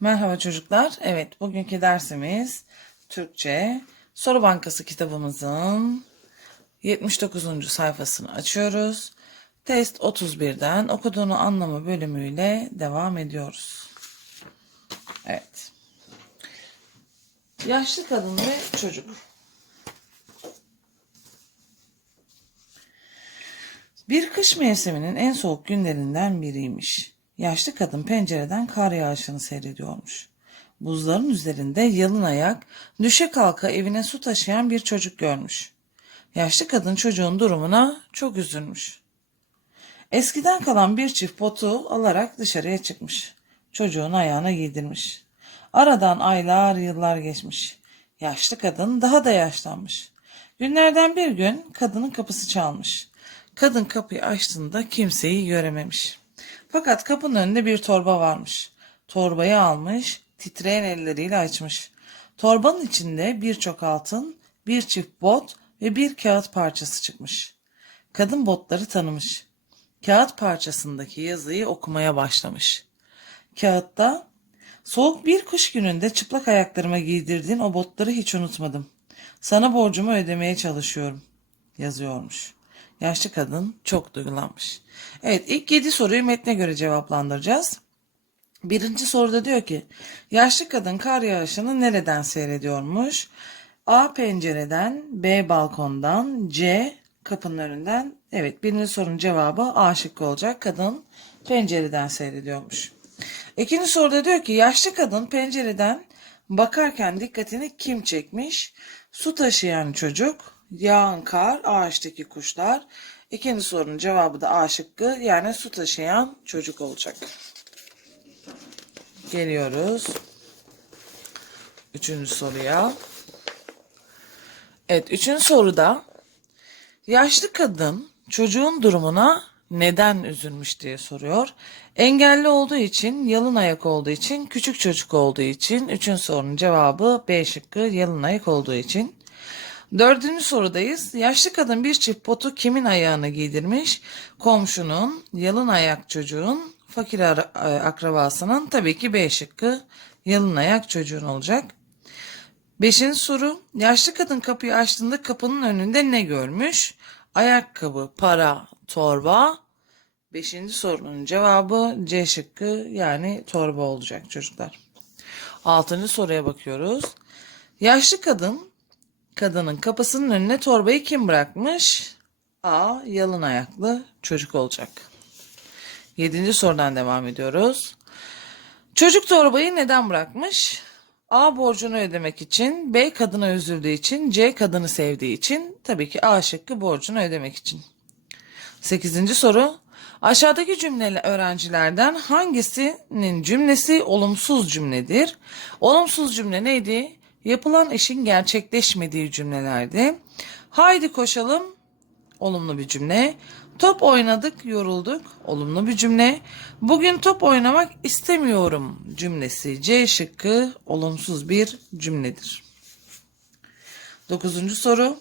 Merhaba çocuklar. Evet, bugünkü dersimiz Türkçe. Soru Bankası kitabımızın 79. sayfasını açıyoruz. Test 31'den okuduğunu anlama bölümüyle devam ediyoruz. Evet. Yaşlı kadın ve çocuk. Bir kış mevsiminin en soğuk günlerinden biriymiş. Yaşlı kadın pencereden kar yağışını seyrediyormuş. Buzların üzerinde yalın ayak, düşe kalka evine su taşıyan bir çocuk görmüş. Yaşlı kadın çocuğun durumuna çok üzülmüş. Eskiden kalan bir çift botu alarak dışarıya çıkmış. Çocuğun ayağına giydirmiş. Aradan aylar yıllar geçmiş. Yaşlı kadın daha da yaşlanmış. Günlerden bir gün kadının kapısı çalmış. Kadın kapıyı açtığında kimseyi görememiş. Fakat kapının önünde bir torba varmış. Torbayı almış, titreyen elleriyle açmış. Torbanın içinde birçok altın, bir çift bot ve bir kağıt parçası çıkmış. Kadın botları tanımış. Kağıt parçasındaki yazıyı okumaya başlamış. Kağıtta Soğuk bir kış gününde çıplak ayaklarıma giydirdiğin o botları hiç unutmadım. Sana borcumu ödemeye çalışıyorum yazıyormuş. Yaşlı kadın çok duygulanmış. Evet ilk yedi soruyu metne göre cevaplandıracağız. Birinci soruda diyor ki yaşlı kadın kar yağışını nereden seyrediyormuş? A pencereden, B balkondan, C kapının önünden. Evet birinci sorunun cevabı A şıkkı olacak. Kadın pencereden seyrediyormuş. İkinci soruda diyor ki yaşlı kadın pencereden bakarken dikkatini kim çekmiş? Su taşıyan çocuk, yağan kar, ağaçtaki kuşlar. İkinci sorunun cevabı da A şıkkı yani su taşıyan çocuk olacak. Geliyoruz. Üçüncü soruya. Evet üçüncü soruda yaşlı kadın çocuğun durumuna neden üzülmüş diye soruyor. Engelli olduğu için, yalın ayak olduğu için, küçük çocuk olduğu için. Üçüncü sorunun cevabı B şıkkı yalın ayak olduğu için. Dördüncü sorudayız. Yaşlı kadın bir çift potu kimin ayağına giydirmiş? Komşunun, yalın ayak çocuğun, fakir e, akrabasının tabii ki B şıkkı yalın ayak çocuğun olacak. Beşinci soru. Yaşlı kadın kapıyı açtığında kapının önünde ne görmüş? Ayakkabı, para, torba. Beşinci sorunun cevabı C şıkkı yani torba olacak çocuklar. Altıncı soruya bakıyoruz. Yaşlı kadın kadının kapısının önüne torbayı kim bırakmış? A. Yalın ayaklı çocuk olacak. Yedinci sorudan devam ediyoruz. Çocuk torbayı neden bırakmış? A. Borcunu ödemek için, B. Kadına üzüldüğü için, C. Kadını sevdiği için. Tabii ki A şıkkı borcunu ödemek için. Sekizinci soru. Aşağıdaki cümle öğrencilerden hangisinin cümlesi olumsuz cümledir? Olumsuz cümle neydi? Yapılan işin gerçekleşmediği cümlelerdi. Haydi koşalım. Olumlu bir cümle. Top oynadık, yorulduk. Olumlu bir cümle. Bugün top oynamak istemiyorum cümlesi. C şıkkı olumsuz bir cümledir. Dokuzuncu soru.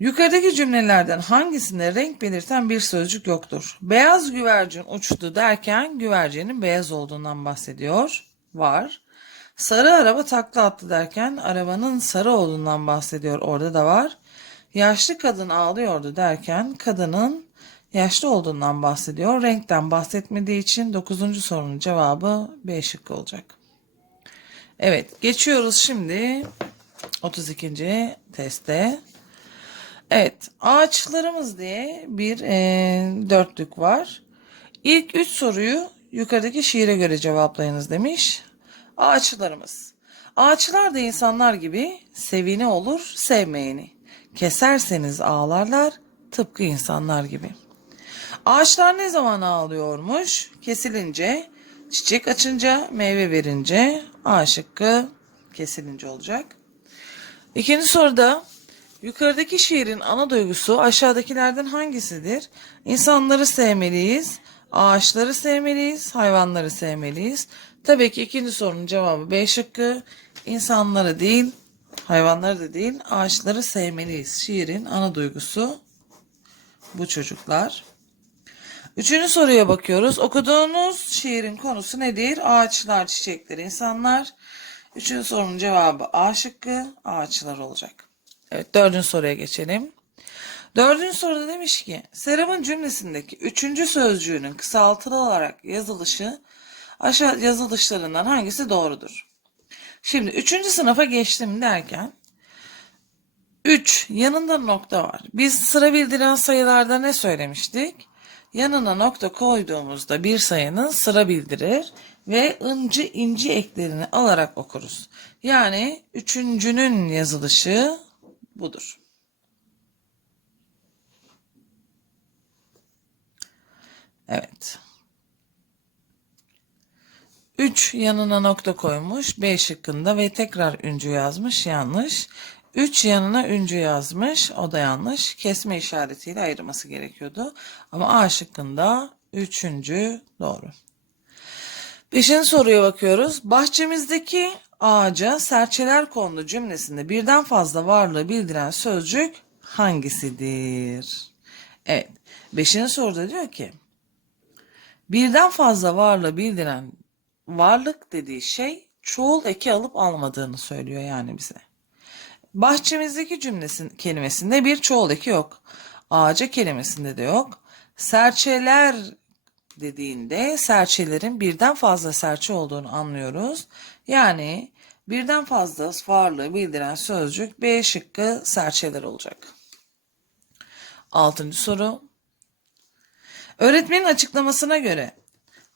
Yukarıdaki cümlelerden hangisinde renk belirten bir sözcük yoktur? Beyaz güvercin uçtu derken güvercinin beyaz olduğundan bahsediyor. Var. Sarı araba takla attı derken arabanın sarı olduğundan bahsediyor. Orada da var. Yaşlı kadın ağlıyordu derken kadının yaşlı olduğundan bahsediyor. Renkten bahsetmediği için 9. sorunun cevabı B şıkkı olacak. Evet geçiyoruz şimdi 32. teste. Evet, ağaçlarımız diye bir e, dörtlük var. İlk üç soruyu yukarıdaki şiire göre cevaplayınız demiş. Ağaçlarımız. Ağaçlar da insanlar gibi sevini olur, sevmeyeni. Keserseniz ağlarlar, tıpkı insanlar gibi. Ağaçlar ne zaman ağlıyormuş? Kesilince, çiçek açınca, meyve verince, A şıkkı kesilince olacak. İkinci soruda yukarıdaki şiirin ana duygusu aşağıdakilerden hangisidir? İnsanları sevmeliyiz, ağaçları sevmeliyiz, hayvanları sevmeliyiz. Tabii ki ikinci sorunun cevabı B şıkkı. İnsanları değil, hayvanları da değil, ağaçları sevmeliyiz. Şiirin ana duygusu bu çocuklar. Üçüncü soruya bakıyoruz. Okuduğunuz şiirin konusu nedir? Ağaçlar, çiçekler, insanlar. Üçüncü sorunun cevabı A şıkkı, ağaçlar olacak. Evet, dördüncü soruya geçelim. Dördüncü soruda demiş ki, Serap'ın cümlesindeki üçüncü sözcüğünün kısaltılı olarak yazılışı aşağı yazılışlarından hangisi doğrudur? Şimdi üçüncü sınıfa geçtim derken 3 yanında nokta var. Biz sıra bildiren sayılarda ne söylemiştik? Yanına nokta koyduğumuzda bir sayının sıra bildirir ve ıncı inci eklerini alarak okuruz. Yani üçüncünün yazılışı budur. Evet. 3 yanına nokta koymuş. B şıkkında ve tekrar üncü yazmış. Yanlış. 3 yanına üncü yazmış. O da yanlış. Kesme işaretiyle ayırması gerekiyordu. Ama A şıkkında üçüncü doğru. Beşinci soruya bakıyoruz. Bahçemizdeki ağaca serçeler kondu cümlesinde birden fazla varlığı bildiren sözcük hangisidir? Evet. Beşinci soruda diyor ki birden fazla varlığı bildiren varlık dediği şey çoğul eki alıp almadığını söylüyor yani bize. Bahçemizdeki cümlesin kelimesinde bir çoğul eki yok. Ağaca kelimesinde de yok. Serçeler dediğinde serçelerin birden fazla serçe olduğunu anlıyoruz. Yani birden fazla varlığı bildiren sözcük B şıkkı serçeler olacak. Altıncı soru. Öğretmenin açıklamasına göre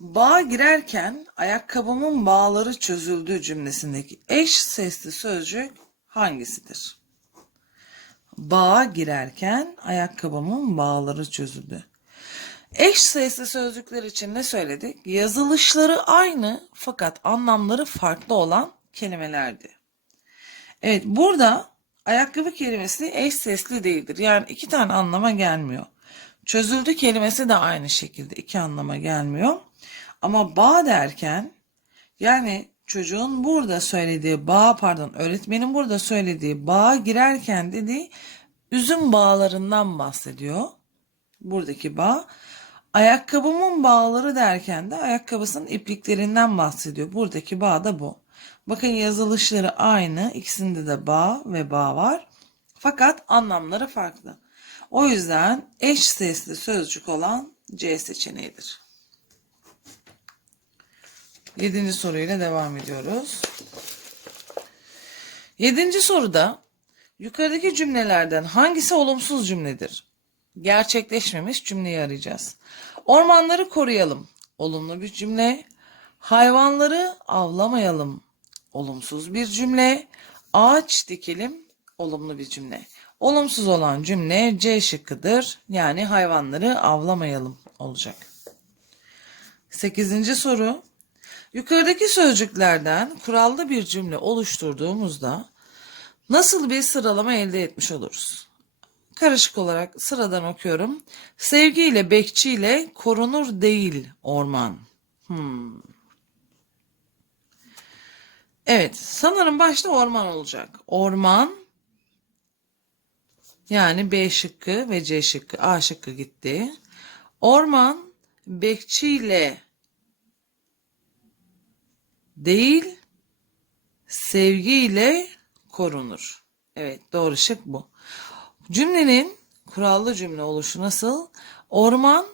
Bağa girerken ayakkabımın bağları çözüldü cümlesindeki eş sesli sözcük hangisidir? Bağa girerken ayakkabımın bağları çözüldü. Eş sesli sözcükler için ne söyledik? Yazılışları aynı fakat anlamları farklı olan kelimelerdi. Evet burada ayakkabı kelimesi eş sesli değildir. Yani iki tane anlama gelmiyor. Çözüldü kelimesi de aynı şekilde iki anlama gelmiyor. Ama bağ derken yani çocuğun burada söylediği bağ pardon öğretmenin burada söylediği bağa girerken dediği üzüm bağlarından bahsediyor. Buradaki bağ. Ayakkabımın bağları derken de ayakkabısının ipliklerinden bahsediyor. Buradaki bağ da bu. Bakın yazılışları aynı. İkisinde de bağ ve bağ var. Fakat anlamları farklı. O yüzden eş sesli sözcük olan C seçeneğidir. Yedinci soruyla devam ediyoruz. Yedinci soruda yukarıdaki cümlelerden hangisi olumsuz cümledir? Gerçekleşmemiş cümleyi arayacağız. Ormanları koruyalım. Olumlu bir cümle. Hayvanları avlamayalım. Olumsuz bir cümle. Ağaç dikelim. Olumlu bir cümle. Olumsuz olan cümle C şıkkıdır. Yani hayvanları avlamayalım olacak. Sekizinci soru. Yukarıdaki sözcüklerden kurallı bir cümle oluşturduğumuzda nasıl bir sıralama elde etmiş oluruz? Karışık olarak sıradan okuyorum. Sevgiyle, bekçiyle korunur değil orman. Hmm. Evet, sanırım başta orman olacak. Orman yani B şıkkı ve C şıkkı, A şıkkı gitti. Orman bekçiyle değil sevgiyle korunur. Evet doğru şık bu. Cümlenin kurallı cümle oluşu nasıl? Orman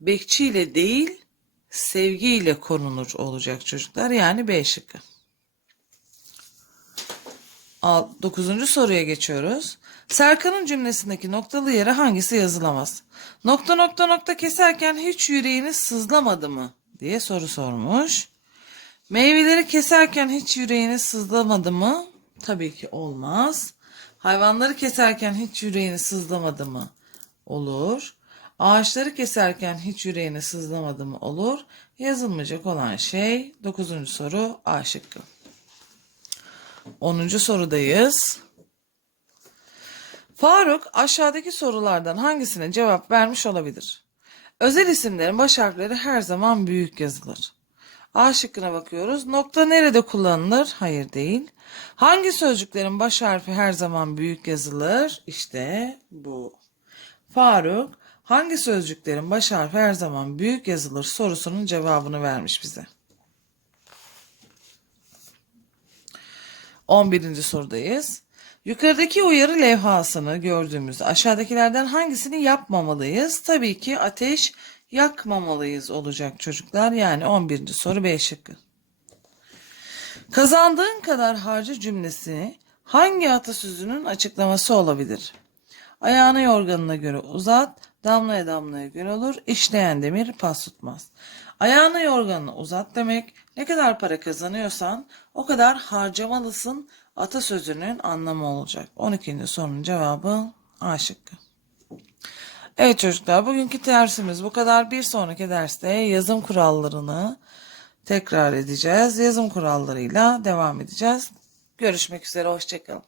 bekçiyle değil sevgiyle korunur olacak çocuklar. Yani B şıkkı. Al, dokuzuncu soruya geçiyoruz. Serkan'ın cümlesindeki noktalı yere hangisi yazılamaz? Nokta nokta nokta keserken hiç yüreğiniz sızlamadı mı? diye soru sormuş. Meyveleri keserken hiç yüreğiniz sızlamadı mı? Tabii ki olmaz. Hayvanları keserken hiç yüreğini sızlamadı mı? Olur. Ağaçları keserken hiç yüreğini sızlamadı mı? Olur. Yazılmayacak olan şey 9. soru A şıkkı. 10. sorudayız. Faruk aşağıdaki sorulardan hangisine cevap vermiş olabilir? Özel isimlerin baş harfleri her zaman büyük yazılır. A şıkkına bakıyoruz. Nokta nerede kullanılır? Hayır değil. Hangi sözcüklerin baş harfi her zaman büyük yazılır? İşte bu. Faruk hangi sözcüklerin baş harfi her zaman büyük yazılır sorusunun cevabını vermiş bize. 11. sorudayız. Yukarıdaki uyarı levhasını gördüğümüzde aşağıdakilerden hangisini yapmamalıyız? Tabii ki ateş yakmamalıyız olacak çocuklar. Yani 11. soru B şıkkı. Kazandığın kadar harca cümlesini hangi atasözünün açıklaması olabilir? Ayağını yorganına göre uzat, damlaya damlaya göl olur, işleyen demir pas tutmaz. Ayağını yorganına uzat demek, ne kadar para kazanıyorsan o kadar harcamalısın atasözünün anlamı olacak. 12. sorunun cevabı A şıkkı. Evet çocuklar bugünkü dersimiz bu kadar. Bir sonraki derste yazım kurallarını tekrar edeceğiz. Yazım kurallarıyla devam edeceğiz. Görüşmek üzere, hoşçakalın.